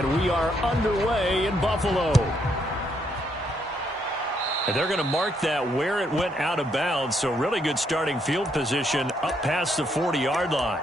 And we are underway in Buffalo. And they're going to mark that where it went out of bounds. So really good starting field position up past the 40-yard line.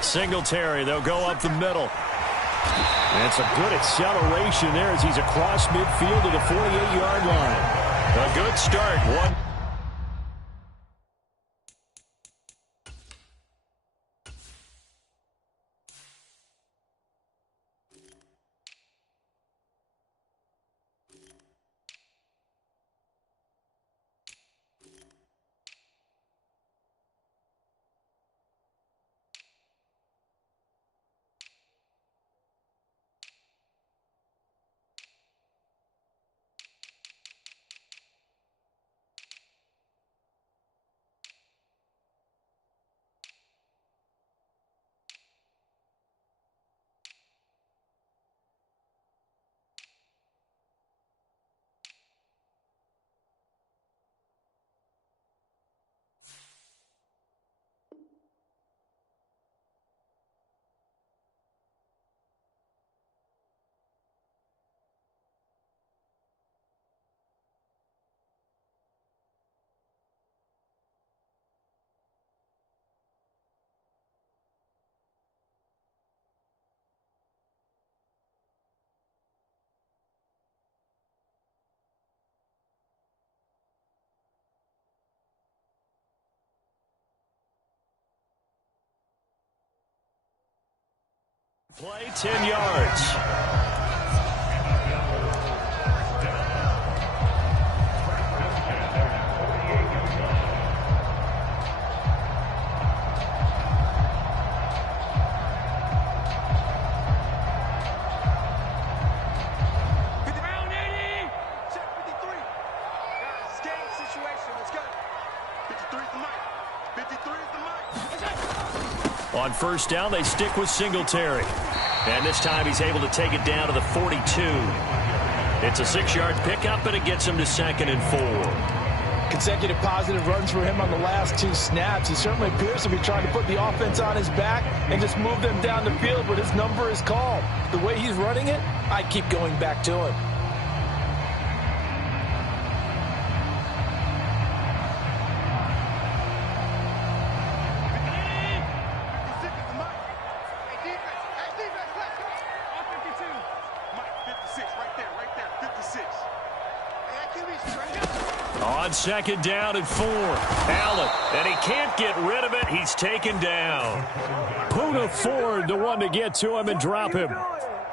Singletary, they'll go up the middle. And it's a good acceleration there as he's across midfield to the 48-yard line. A good start. One. Play 10 yards. On first down, they stick with Singletary. And this time he's able to take it down to the 42. It's a 6-yard pickup, and it gets him to 2nd and 4. Consecutive positive runs for him on the last 2 snaps. He certainly appears to be trying to put the offense on his back and just move them down the field, but his number is called. The way he's running it, I keep going back to him. On 2nd down and 4. Allen, and he can't get rid of it. He's taken down. Poona Ford, the one to get to him and drop him.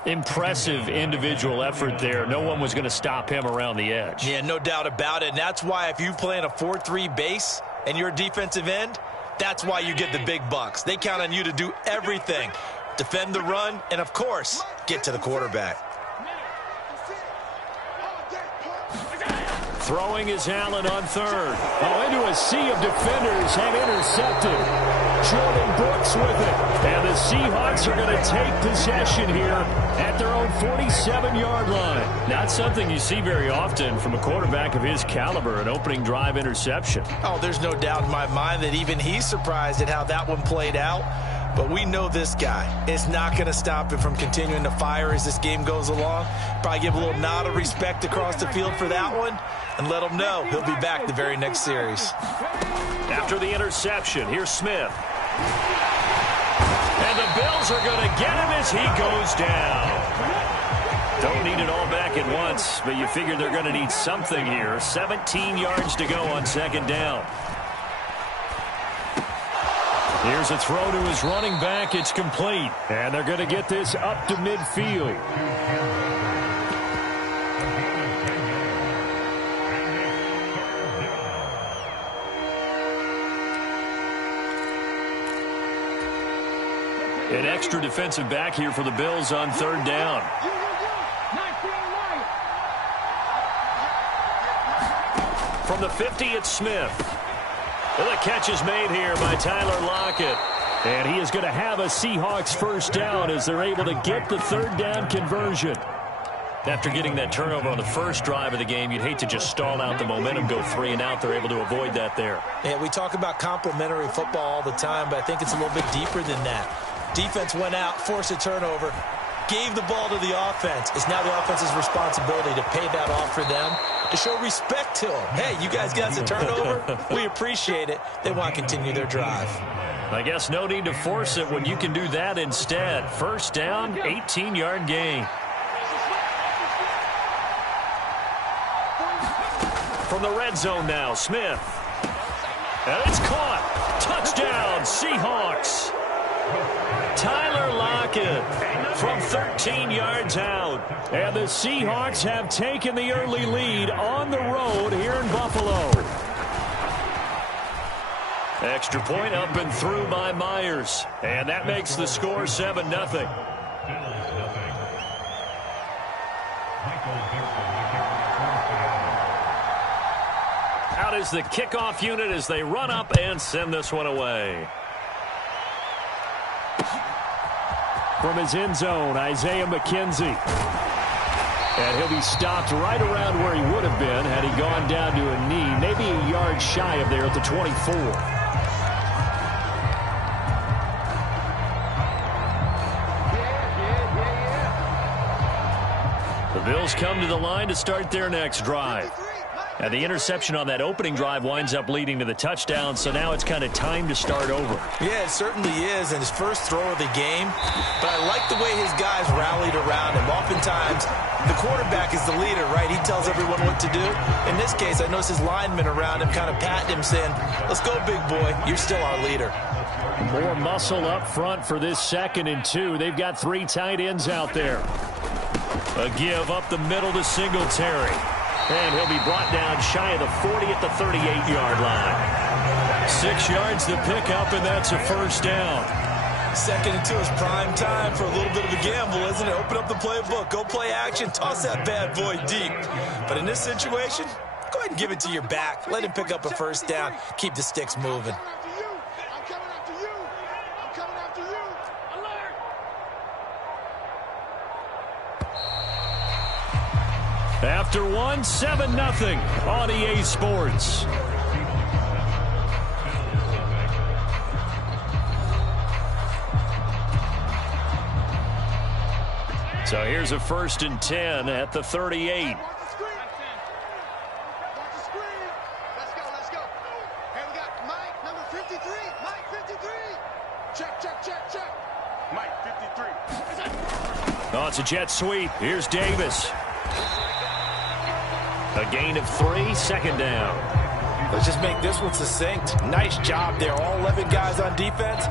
Impressive individual effort there. No one was going to stop him around the edge. Yeah, no doubt about it. And that's why if you play in a 4-3 base and you're a defensive end, that's why you get the big bucks. They count on you to do everything. Defend the run and, of course, get to the quarterback. Throwing is Allen on 3rd. Oh, into a sea of defenders and intercepted. Jordan Brooks with it. And the Seahawks are going to take possession here at their own 47-yard line. Not something you see very often from a quarterback of his caliber, an opening drive interception. Oh, there's no doubt in my mind that even he's surprised at how that one played out. But we know this guy is not going to stop him from continuing to fire as this game goes along. Probably give a little nod of respect across the field for that one and let him know he'll be back the very next series. After the interception, here's Smith. And the Bills are going to get him as he goes down. Don't need it all back at once, but you figure they're going to need something here. 17 yards to go on 2nd down. Here's a throw to his running back. It's complete. And they're going to get this up to midfield. An extra defensive back here for the Bills on 3rd down. From the 50, it's Smith. Well, the catch is made here by Tyler Lockett. And he is going to have a Seahawks first down as they're able to get the third down conversion. After getting that turnover on the first drive of the game, you'd hate to just stall out the momentum, go 3 and out. They're able to avoid that there. Yeah, we talk about complementary football all the time, but I think it's a little bit deeper than that. Defense went out, forced a turnover, gave the ball to the offense. It's now the offense's responsibility to pay that off for them, to show respect to them. Hey, you guys got the turnover. We appreciate it. They want to continue their drive. I guess no need to force it when you can do that instead. First down, 18-yard gain. From the red zone now, Smith. And it's caught. Touchdown, Seahawks. Tyler Lockett from 13 yards out. And the Seahawks have taken the early lead on the road here in Buffalo. Extra point up and through by Myers. And that makes the score 7-0. Out is the kickoff unit as they run up and send this one away. From his end zone, Isaiah McKenzie. And he'll be stopped right around where he would have been had he gone down to a knee, maybe a yard shy of there at the 24. The Bills come to the line to start their next drive. And the interception on that opening drive winds up leading to the touchdown, so now it's kind of time to start over. Yeah, it certainly is, and his first throw of the game. But I like the way his guys rallied around him. Oftentimes, the quarterback is the leader, right? He tells everyone what to do. In this case, I noticed his linemen around him kind of patting him, saying, let's go, big boy. You're still our leader. More muscle up front for this 2nd and 2. They've got 3 tight ends out there. A give up the middle to Singletary. And he'll be brought down shy of the 40 at the 38-yard line. 6 yards to pick up, and that's a first down. 2nd and 2 is prime time for a little bit of a gamble, isn't it? Open up the playbook, go play action, toss that bad boy deep. But in this situation, go ahead and give it to your back. Let him pick up a first down. Keep the sticks moving. After one, 7-0 on EA Sports. So here's a 1st and 10 at the 38. Let's go. Hey, we got Mike, number 53. Mike, 53. Check. Mike, 53. Oh, it's a jet sweep. Here's Davis. A gain of 3, 2nd down. Let's just make this one succinct. Nice job there. All 11 guys on defense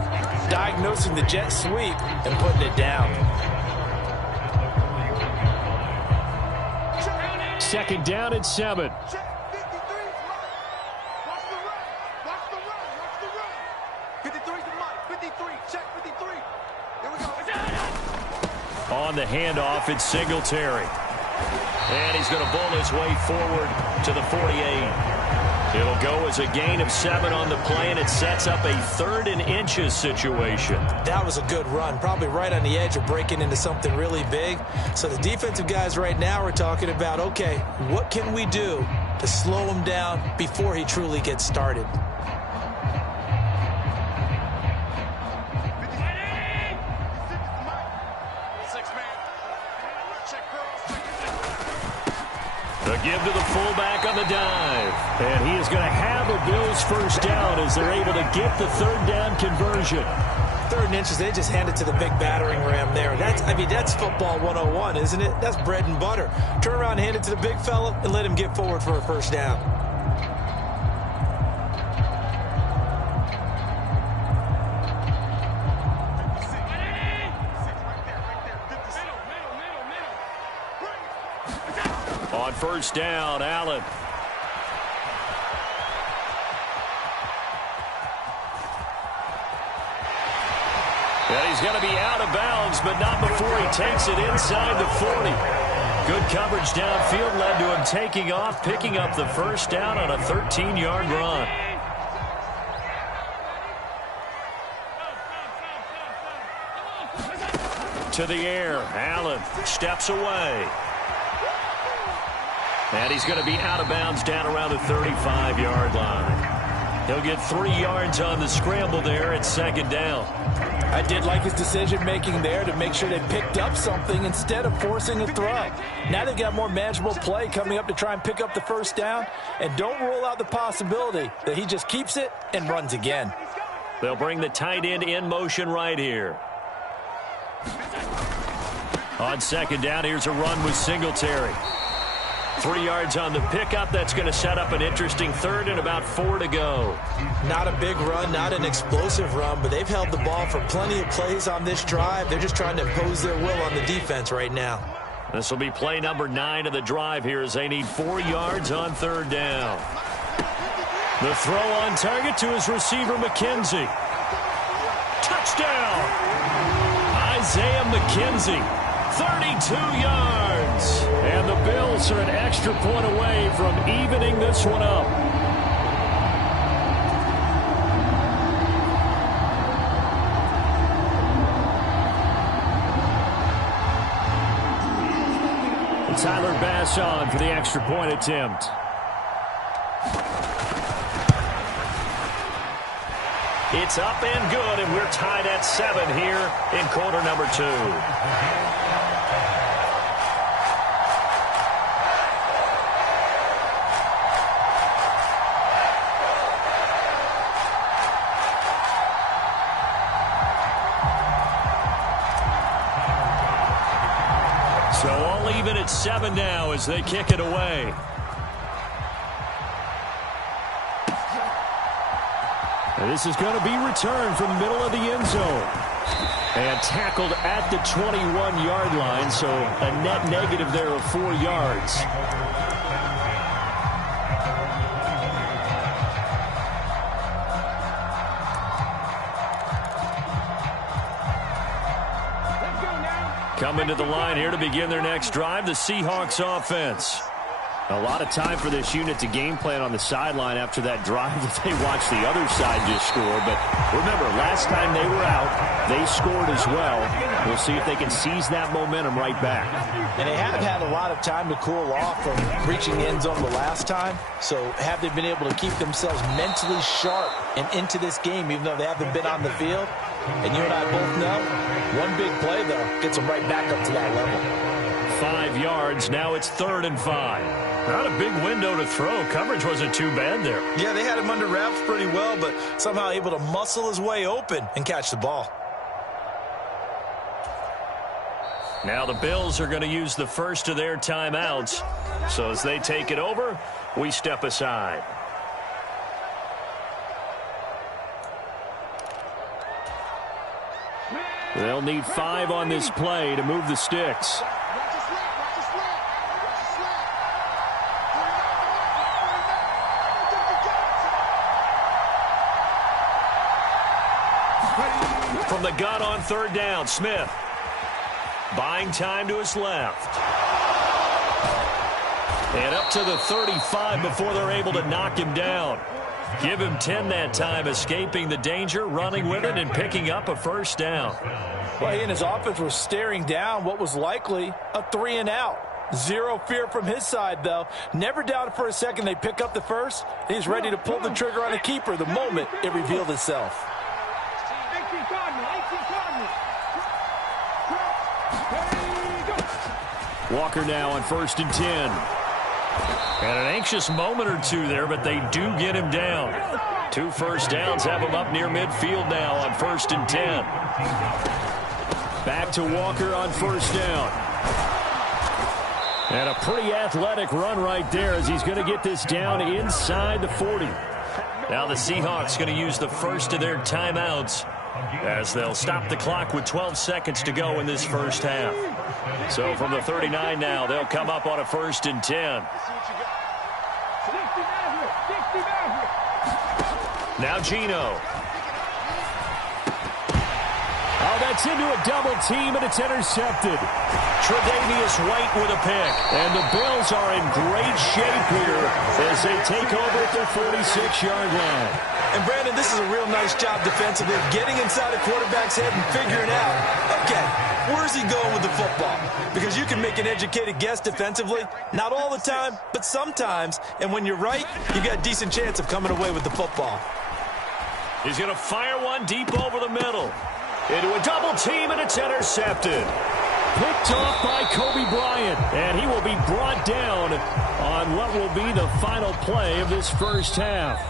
diagnosing the jet sweep and putting it down. 2nd down and 7. Check, 53. Watch the run. 53 to Mike. 53. Check, 53. Here we go. On the handoff, it's Singletary. And he's going to bull his way forward to the 48. It'll go as a gain of 7 on the play, and it sets up a 3rd and inches situation. That was a good run, probably right on the edge of breaking into something really big. So the defensive guys right now are talking about, okay, what can we do to slow him down before he truly gets started? The give to the fullback on the dive. And he is going to have a Bills first down as they're able to get the 3rd down conversion. 3rd and inches, they just hand it to the big battering ram there. That's football 101, isn't it? That's bread and butter. Turn around, hand it to the big fella, and let him get forward for a first down. On first down, Allen. And he's going to be out of bounds, but not before he takes it inside the 40. Good coverage downfield led to him taking off, picking up the first down on a 13-yard run. To the air. Allen steps away. And he's going to be out of bounds down around the 35-yard line. He'll get 3 yards on the scramble there at second down. I did like his decision-making there to make sure they picked up something instead of forcing a throw. Now they've got more manageable play coming up to try and pick up the first down. And don't rule out the possibility that he just keeps it and runs again. They'll bring the tight end in motion right here. On second down, here's a run with Singletary. 3 yards on the pickup. That's going to set up an interesting third and about 4 to go. Not a big run, not an explosive run, but they've held the ball for plenty of plays on this drive. They're just trying to impose their will on the defense right now. This will be play number 9 of the drive here as they need 4 yards on third down. The throw on target to his receiver, McKenzie. Touchdown! Isaiah McKenzie. 32 yards. And the Bills are an extra point away from evening this one up. Tyler Bass on for the extra point attempt. It's up and good, and we're tied at 7 here in quarter number 2. So all even at 7 now as they kick it away. And this is going to be returned from the middle of the end zone. And tackled at the 21-yard line, so a net negative there of 4 yards. Coming to the line here to begin their next drive, the Seahawks offense. A lot of time for this unit to game plan on the sideline after that drive that they watched the other side just score. But remember, last time they were out, they scored as well. We'll see if they can seize that momentum right back. And they have had a lot of time to cool off from reaching the end zone the last time. So have they been able to keep themselves mentally sharp and into this game, even though they haven't been on the field? And you and I both know, one big play, though, gets them right back up to that level. 5 yards. Now it's 3rd and 5. Not a big window to throw. Coverage wasn't too bad there. Yeah, they had him under wraps pretty well, but somehow able to muscle his way open and catch the ball. Now the Bills are going to use the first of their timeouts. So as they take it over, we step aside. They'll need 5 on this play to move the sticks. From the gun on 3rd down, Smith. Buying time to his left. And up to the 35 before they're able to knock him down. Give him 10 that time, escaping the danger, running with it, and picking up a first down. Well, he and his offense were staring down what was likely a 3-and-out. Zero fear from his side, though. Never doubted for a second they pick up the first. He's ready to pull the trigger on a keeper the moment it revealed itself. Walker now on 1st and 10. And an anxious moment or two there, but they do get him down. 2 first downs have him up near midfield now on 1st and 10. Back to Walker on 1st down. And a pretty athletic run right there as he's going to get this down inside the 40. Now the Seahawks going to use the first of their timeouts as they'll stop the clock with 12 seconds to go in this first half. So from the 39 now, they'll come up on a 1st and 10. Now Geno. Oh, that's into a double team, and it's intercepted. Tre'Davious White with a pick. And the Bills are in great shape here as they take over at their 46-yard line. And, Brandon, this is a real nice job defensively, getting inside a quarterback's head and figuring out, okay, where's he going with the football? Because you can make an educated guess defensively, not all the time, but sometimes. And when you're right, you got a decent chance of coming away with the football. He's going to fire one deep over the middle. Into a double team, and it's intercepted. Picked off by Kobe Bryant, and he will be brought down on what will be the final play of this first half.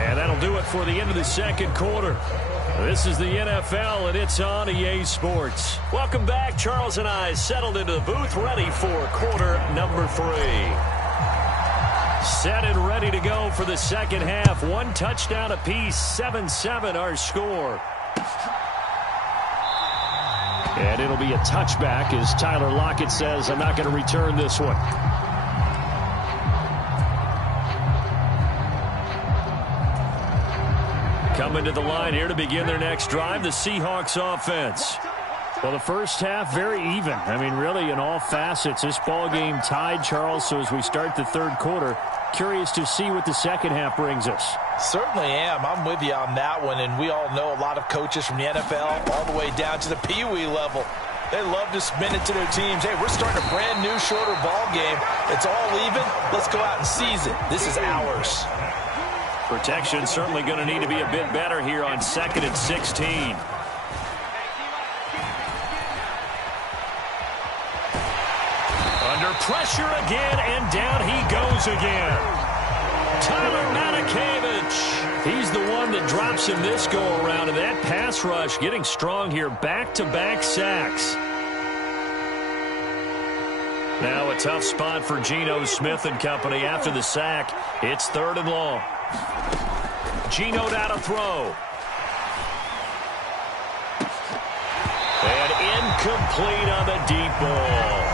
And that'll do it for the end of the second quarter. This is the NFL, and it's on EA Sports. Welcome back. Charles and I settled into the booth, ready for quarter number 3. Set and ready to go for the second half. One touchdown apiece, 7-7 our score. And it'll be a touchback as Tyler Lockett says, I'm not going to return this one. Coming to the line here to begin their next drive, the Seahawks offense. Well, the first half, very even. I mean, really, in all facets, this ball game tied, Charles. So as we start the third quarter, curious to see what the second half brings us. Certainly am. I'm with you on that one. And we all know a lot of coaches from the NFL all the way down to the Pee Wee level. They love to spin it to their teams. Hey, we're starting a brand new, shorter ball game. It's all even. Let's go out and seize it. This is ours. Protection certainly going to need to be a bit better here on 2nd and 16. Under pressure again, and down he goes again. Tyler Matakevich. He's the one that drops him this go-around, and that pass rush getting strong here. Back-to-back sacks. Now a tough spot for Geno Smith and company after the sack. It's 3rd and long. Geno down to throw. And incomplete on the deep ball.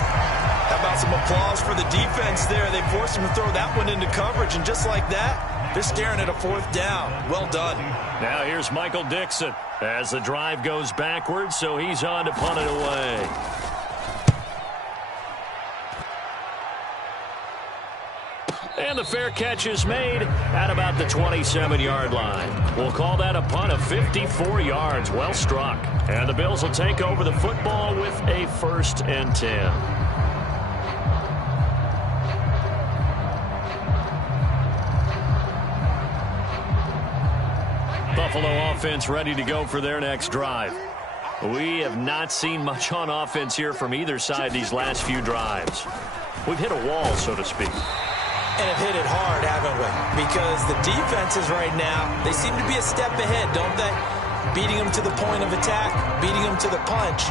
How about some applause for the defense there? They forced him to throw that one into coverage, and just like that, they're staring at a 4th down. Well done. Now here's Michael Dixon as the drive goes backwards, so he's on to punt it away. And the fair catch is made at about the 27-yard line. We'll call that a punt of 54 yards. Well struck. And the Bills will take over the football with a 1st and 10. Buffalo offense ready to go for their next drive. We have not seen much on offense here from either side these last few drives. We've hit a wall, so to speak. And have hit it hard, haven't we? Because the defenses right now, they seem to be a step ahead, don't they? Beating them to the point of attack, beating them to the punch.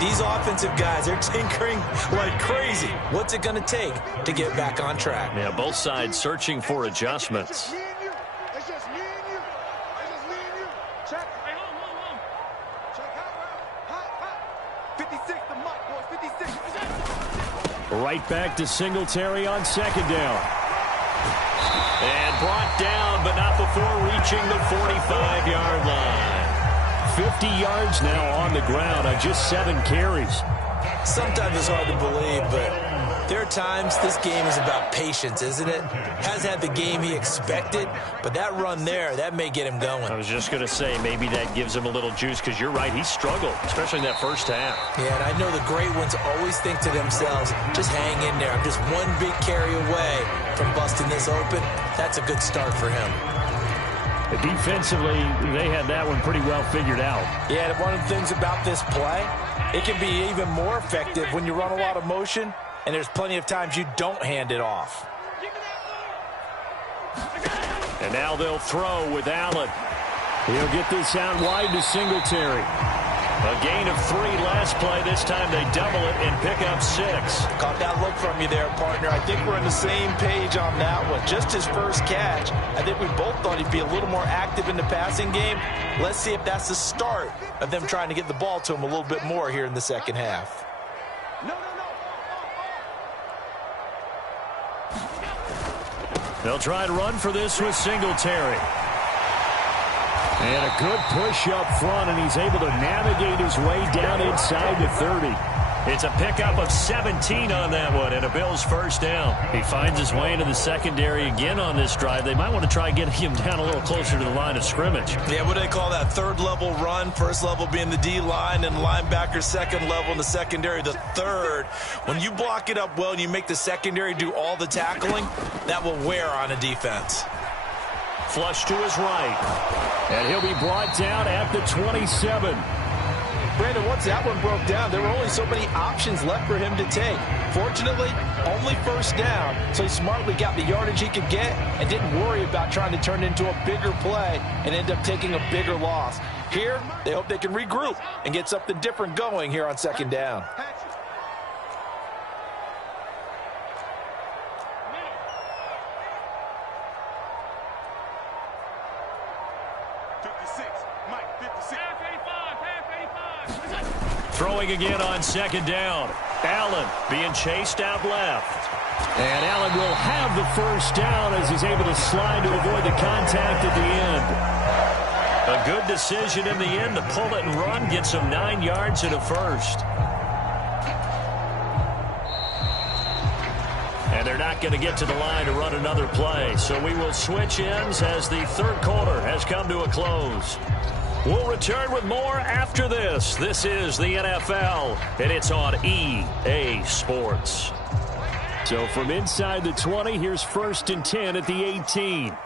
These offensive guys, they're tinkering like crazy. What's it going to take to get back on track? Yeah, both sides searching for adjustments. It's just me and you. It's just me and you. Check. Hey, hold. Check hot. 56 the mark, boys. 56. Right back to Singletary on 2nd down. And brought down, but not before reaching the 45-yard line. 50 yards now on the ground on just 7 carries. Sometimes it's hard to believe, but there are times this game is about patience, isn't it? Has had the game he expected, but that run there, that may get him going. I was just going to say, maybe that gives him a little juice, because you're right, he struggled, especially in that first half. Yeah, and I know the great ones always think to themselves, just hang in there. I'm just one big carry away from busting this open. That's a good start for him. Defensively, they had that one pretty well figured out. Yeah, and one of the things about this play, it can be even more effective when you run a lot of motion, and there's plenty of times you don't hand it off. And now they'll throw with Allen. He'll get this out wide to Singletary. A gain of 3 last play. This time they double it and pick up 6. Caught that look from you there, partner. I think we're on the same page on that one. Just his first catch. I think we both thought he'd be a little more active in the passing game. Let's see if that's the start of them trying to get the ball to him a little bit more here in the second half. They'll try to run for this with Singletary. And a good push up front, and he's able to navigate his way down inside the 30. It's a pickup of 17 on that one, and a Bills first down. He finds his way into the secondary again on this drive. They might want to try getting him down a little closer to the line of scrimmage. Yeah, what do they call that? Third level run, first level being the D-line, and linebacker second level in the secondary, the third. When you block it up well and you make the secondary do all the tackling, that will wear on a defense. Flush to his right. And he'll be brought down at the 27. Brandon, once that one broke down, there were only so many options left for him to take. Fortunately, only first down, so he smartly got the yardage he could get and didn't worry about trying to turn it into a bigger play and end up taking a bigger loss. Here, they hope they can regroup and get something different going here on second down. Throwing again on second down. Allen being chased out left. And Allen will have the first down as he's able to slide to avoid the contact at the end. A good decision in the end to pull it and run, gets him 9 yards and a first. And they're not going to get to the line to run another play. So we will switch ends as the third quarter has come to a close. We'll return with more after this. This is the NFL, and it's on EA Sports. So from inside the 20, here's 1st and 10 at the 18.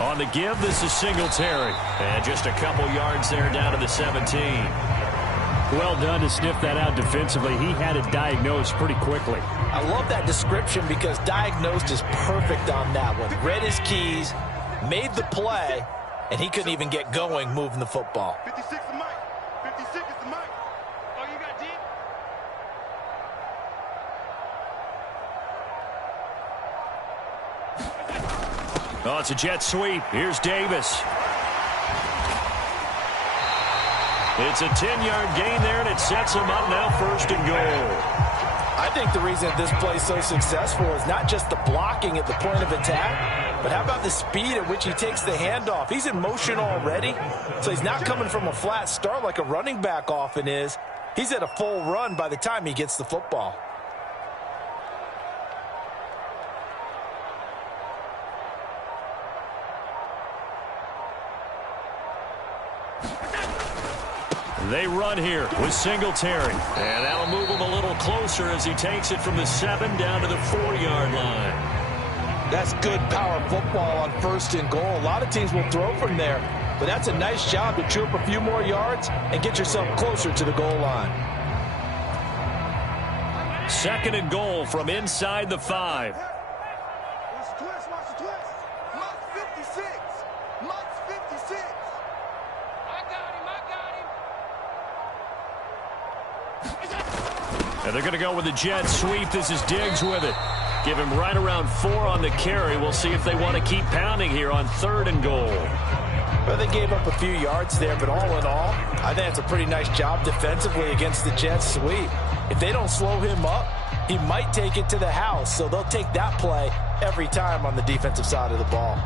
On the give, this is Singletary. And just a couple yards there down to the 17. Well done to sniff that out defensively. He had it diagnosed pretty quickly. I love that description because diagnosed is perfect on that one. Read his keys, made the play, and he couldn't even get going moving the football. 56 is Mike. 56 is the Mike. Oh, you got deep? Oh, it's a jet sweep. Here's Davis. It's a 10-yard gain there, and it sets him up now 1st and goal. I think the reason this play is so successful is not just the blocking at the point of attack, but how about the speed at which he takes the handoff? He's in motion already, so he's not coming from a flat start like a running back often is. He's at a full run by the time he gets the football. They run here with Singletary. And that'll move him a little closer as he takes it from the 7 down to the 4-yard line. That's good power football on 1st and goal. A lot of teams will throw from there, but that's a nice job to chew up a few more yards and get yourself closer to the goal line. 2nd and goal from inside the 5. Watch the twist, watch the twist. Mike 56. Mike 56. I got him, I got him. And they're going to go with the jet sweep. This is Diggs with it. Give him right around 4 on the carry. We'll see if they want to keep pounding here on 3rd and goal. Well, they gave up a few yards there, but all in all, I think it's a pretty nice job defensively against the jet sweep. If they don't slow him up, he might take it to the house, so they'll take that play every time on the defensive side of the ball.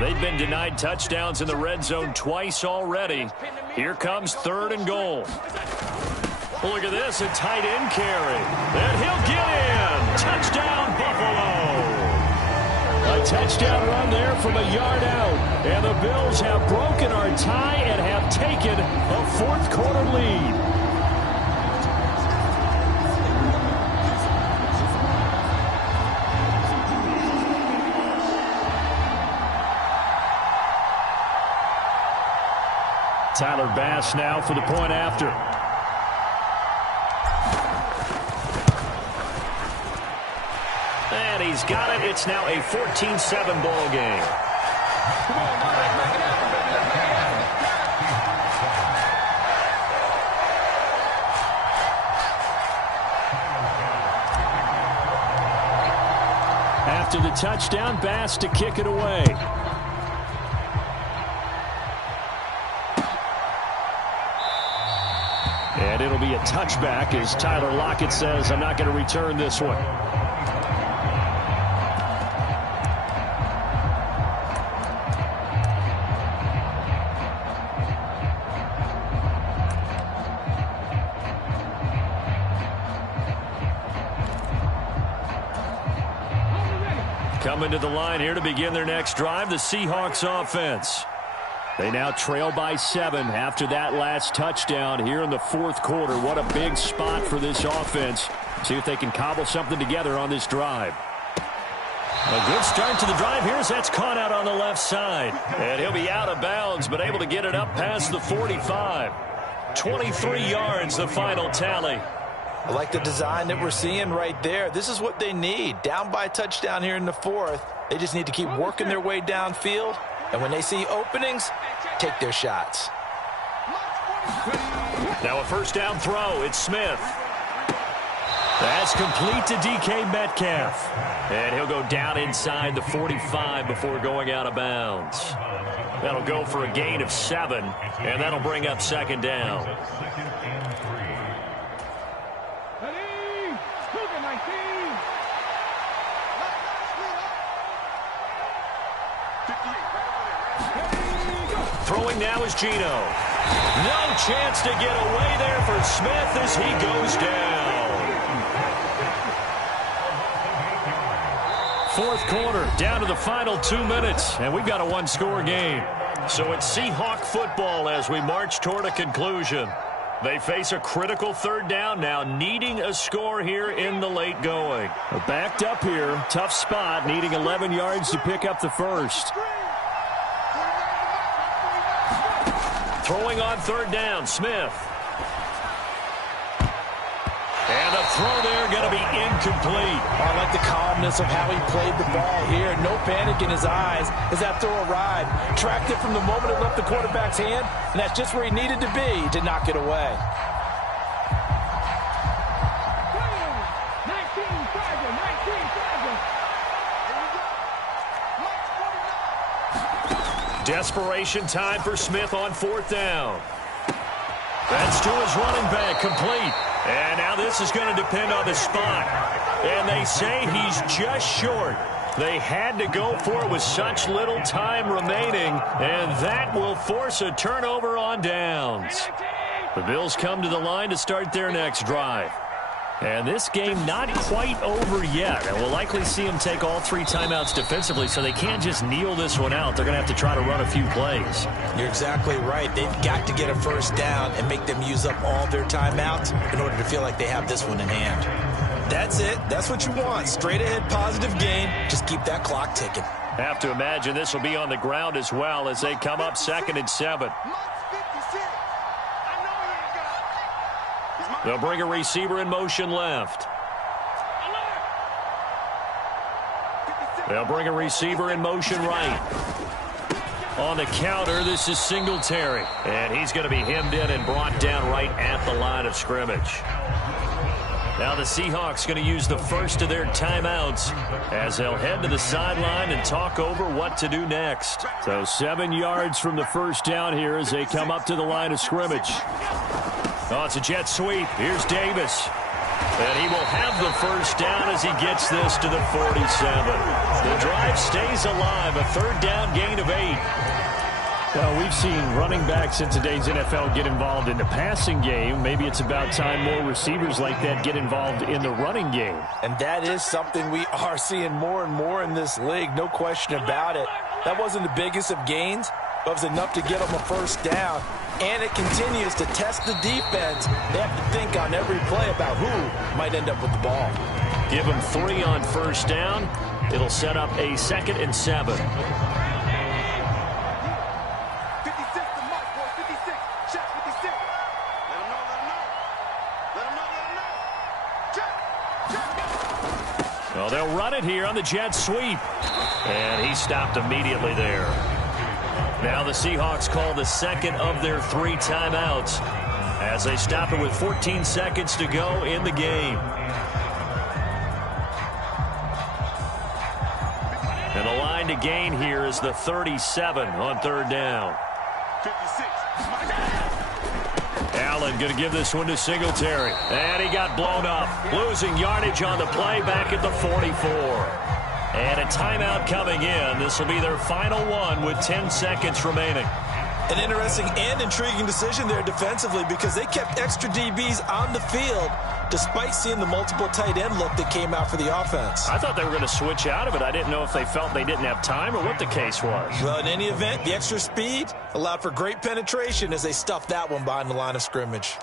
They've been denied touchdowns in the red zone twice already. Here comes 3rd and goal. Look at this, a tight end carry. And he'll get in. Touchdown, Buffalo. A touchdown run there from a yard out. And the Bills have broken our tie and have taken a 4th quarter lead. Tyler Bass now for the point after. And he's got it. It's now a 14-7 ball game. After the touchdown, Bass to kick it away. And it'll be a touchback as Tyler Lockett says, I'm not going to return this one. Coming to the line here to begin their next drive, the Seahawks offense. They now trail by 7 after that last touchdown here in the fourth quarter. What a big spot for this offense. See if they can cobble something together on this drive. A good start to the drive here as that's caught out on the left side. And he'll be out of bounds, but able to get it up past the 45. 23 yards, the final tally. I like the design that we're seeing right there. This is what they need. Down by a touchdown here in the fourth. They just need to keep working their way downfield. And when they see openings, take their shots. Now a first down throw. It's Smith. That's complete to DK Metcalf. And he'll go down inside the 45 before going out of bounds. That'll go for a gain of 7, and that'll bring up second down. Throwing now is Geno. No chance to get away there for Smith as he goes down. Fourth quarter, down to the final 2 minutes, and we've got a one-score game. So it's Seahawk football as we march toward a conclusion. They face a critical third down now, needing a score here in the late going. Backed up here, tough spot, needing 11 yards to pick up the first. Throwing on third down, Smith. And a throw there going to be incomplete. I like the calmness of how he played the ball here. No panic in his eyes as that throw arrived. Tracked it from the moment it left the quarterback's hand, and that's just where he needed to be to knock it away. Desperation time for Smith on fourth down. That's to his running back, complete. And now this is going to depend on the spot. And they say he's just short. They had to go for it with such little time remaining, and that will force a turnover on downs. The Bills come to the line to start their next drive. And this game not quite over yet. And we'll likely see them take all 3 timeouts defensively, so they can't just kneel this one out. They're going to have to try to run a few plays. You're exactly right. They've got to get a first down and make them use up all their timeouts in order to feel like they have this one in hand. That's it. That's what you want. Straight ahead positive gain. Just keep that clock ticking. Have to imagine this will be on the ground as well as they come up 2nd and 7. They'll bring a receiver in motion left. They'll bring a receiver in motion right. On the counter, this is Singletary. And he's going to be hemmed in and brought down right at the line of scrimmage. Now the Seahawks going to use the first of their timeouts as they'll head to the sideline and talk over what to do next. So 7 yards from the first down here as they come up to the line of scrimmage. Oh, it's a jet sweep. Here's Davis. And he will have the first down as he gets this to the 47. The drive stays alive. A third down gain of 8. Well, we've seen running backs in today's NFL get involved in the passing game. Maybe it's about time more receivers like that get involved in the running game. And that is something we are seeing more and more in this league. No question about it. That wasn't the biggest of gains, but it was enough to get them a first down. And it continues to test the defense. They have to think on every play about who might end up with the ball. Give them 3 on first down. It'll set up a 2nd and 7. 56 to Mike, boy. 56. Check 56. Let him know, let him know. Let him know, let him know. Check. Well, they'll run it here on the jet sweep. And he stopped immediately there. Now the Seahawks call the 2nd of their 3 timeouts as they stop it with 14 seconds to go in the game. And the line to gain here is the 37 on third down. 56. Allen going to give this one to Singletary. And he got blown up. Losing yardage on the play back at the 44. And a timeout coming in. This will be their final one with 10 seconds remaining. An interesting and intriguing decision there defensively because they kept extra DBs on the field despite seeing the multiple tight end look that came out for the offense. I thought they were going to switch out of it. I didn't know if they felt they didn't have time or what the case was. Well, in any event, the extra speed allowed for great penetration as they stuffed that one behind the line of scrimmage.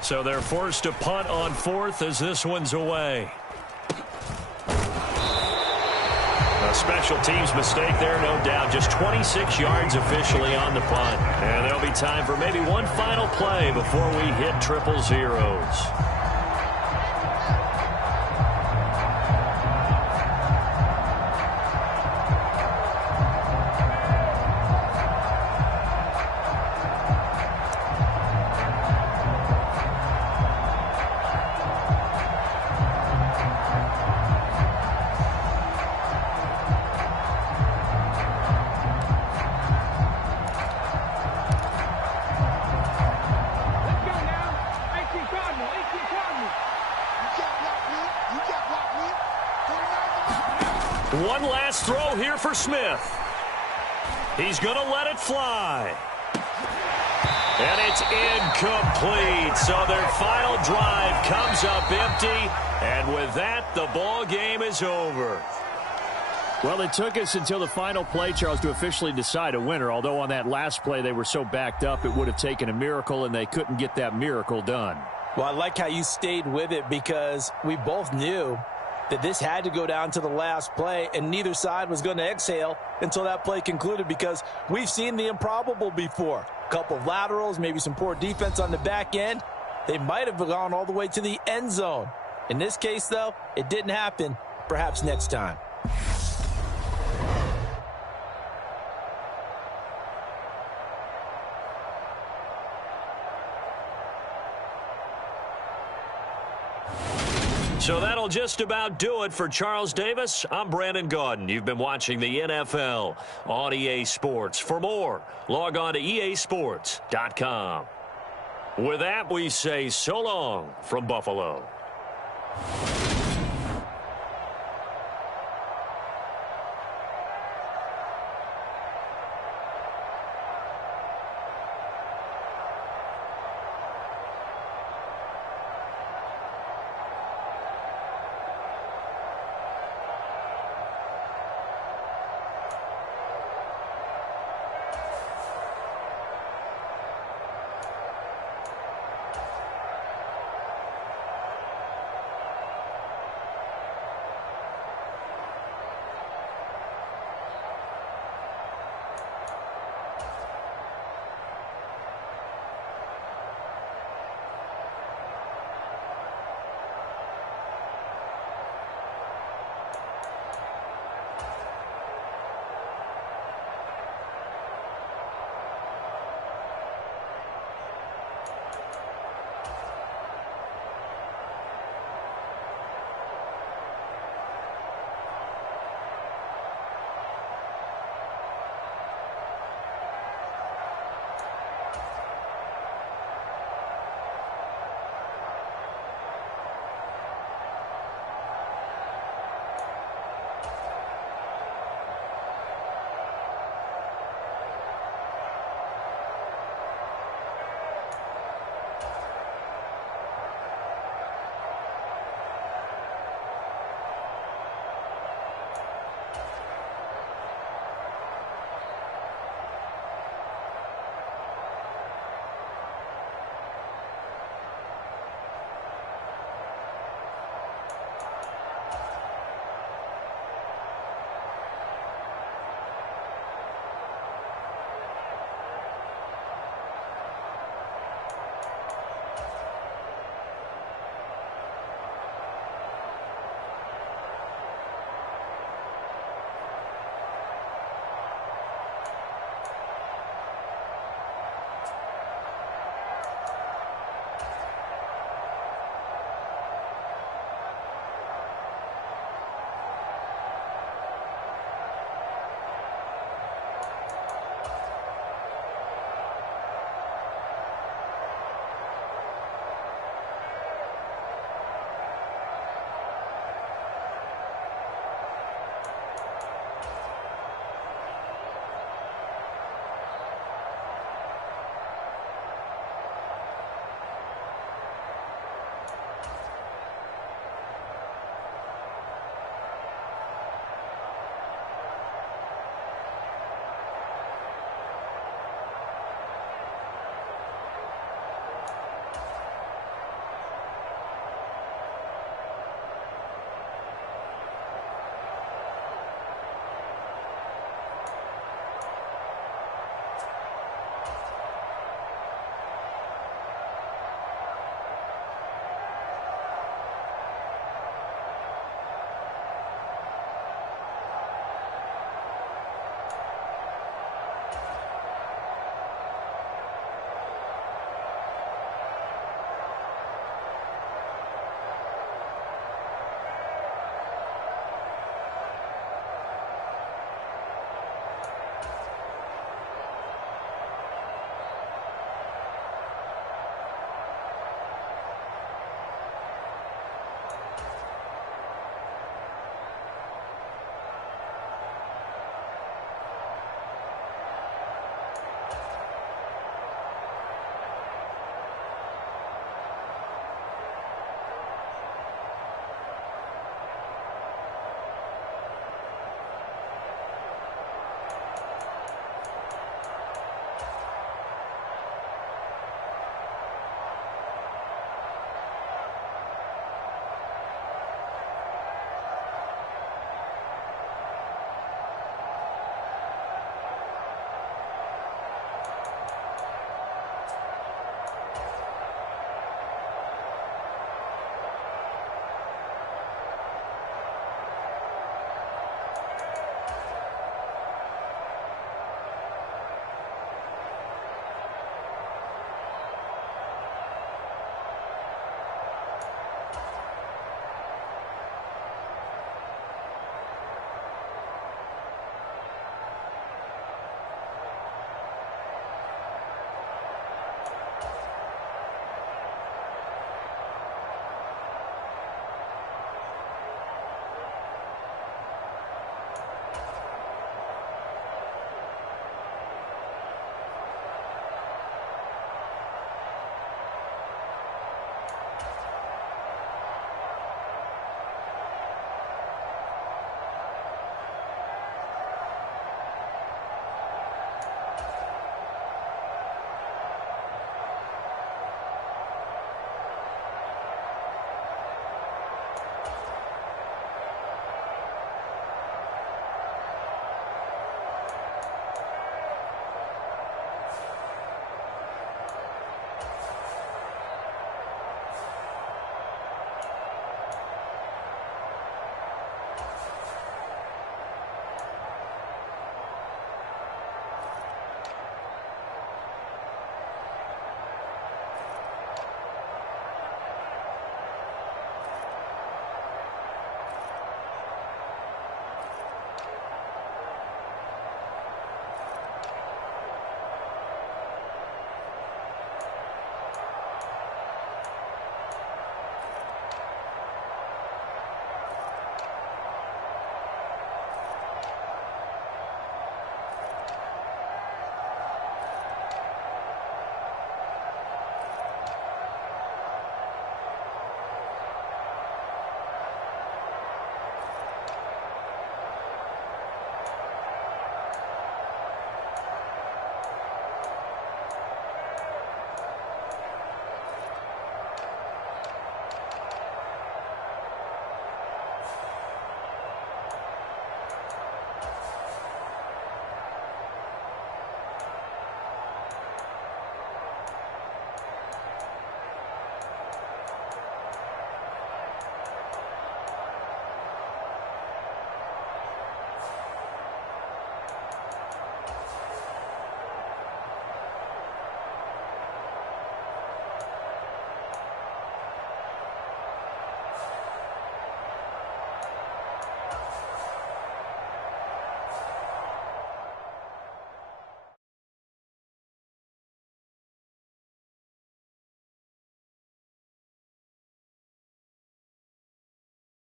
So they're forced to punt on fourth as this one's away. A special teams mistake there, no doubt. Just 26 yards officially on the punt. And there'll be time for maybe one final play before we hit triple zeros. One last throw here for Smith. He's going to let it fly. And it's incomplete. So their final drive comes up empty. And with that, the ball game is over. Well, it took us until the final play, Charles, to officially decide a winner. Although on that last play they were so backed up, it would have taken a miracle, and they couldn't get that miracle done. Well, I like how you stayed with it because we both knew that this had to go down to the last play, and neither side was going to exhale until that play concluded because we've seen the improbable before. A couple of laterals, maybe some poor defense on the back end. They might have gone all the way to the end zone. In this case, though, it didn't happen. Perhaps next time. So that'll just about do it for Charles Davis. I'm Brandon Gaudin. You've been watching the NFL on EA Sports. For more, log on to easports.com. With that, we say so long from Buffalo.